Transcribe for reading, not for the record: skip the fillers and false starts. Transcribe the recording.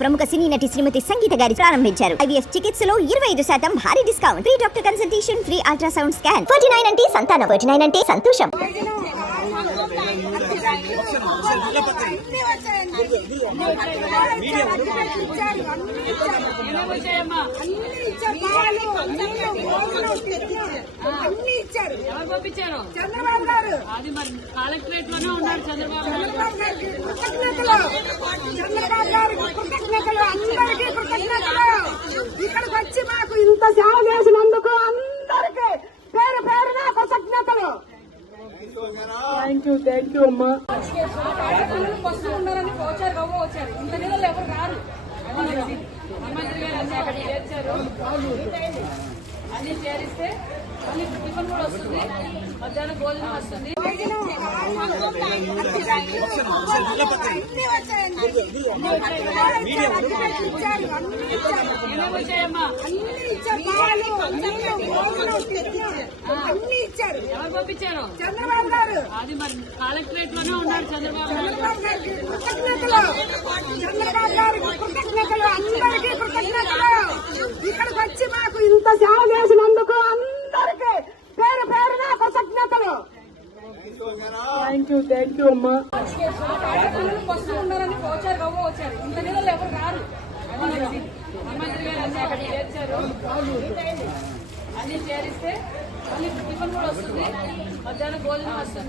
ప్రముఖ సినీ నటి శ్రీమతి సంగీత గారి ప్రారంభించారు. IVF చికిత్సలో 25% భారీ discount, free doctor consultation, free ultrasound scan. 49 అంటే సంతానం, 49 అంటే సంతోషం. చంద్రబాబు గారు అది మరి కలెక్టరేట్ లోనే ఉన్నారు. చంద్రబాబు గారు కృతజ్ఞతలు, అందరికీ కృతజ్ఞతలు. ఇక్కడికి వచ్చి మాకు ఇంత సేవ చేసినందుకు అందరికీ పేరు పేరున కృతజ్ఞతలు. థ్యాంక్ యూ అమ్మా. వస్తూ ఉన్నారని వచ్చారు. ఇంత నెలలో ఎవరు రారు. ముఖ్యమంత్రి గారు చేర్చారు, అన్ని చేరిస్తే మళ్ళీ టిఫిన్ కూడా వస్తుంది, మధ్యాహ్నం భోజనం వస్తుంది. ఎవరు పంపించారు? చంద్రబాబు గారు అది మరి కలెక్టరేట్ లోనే ఉన్నారు. చంద్రబాబు గారికి కృతజ్ఞతలు, చంద్రబాబు గారికి కృతజ్ఞతలు, అందరికీ కృతజ్ఞతలు. ఇక్కడికి వచ్చి మాకు ఇంత సేవ చేసినందుకు అందరికీ పేరు పేరున కృతజ్ఞతలు. థ్యాంక్ యూ అమ్మా. వస్తూ ఉన్నారని వచ్చారు. ఇంత నెలలో ఎవరు రారు. ముఖ్యమంత్రి గారు చేర్చారు, అన్ని చేరిస్తే మళ్ళీ టిఫిన్ కూడా వస్తుంది, మధ్యాహ్నం భోజనం వస్తుంది.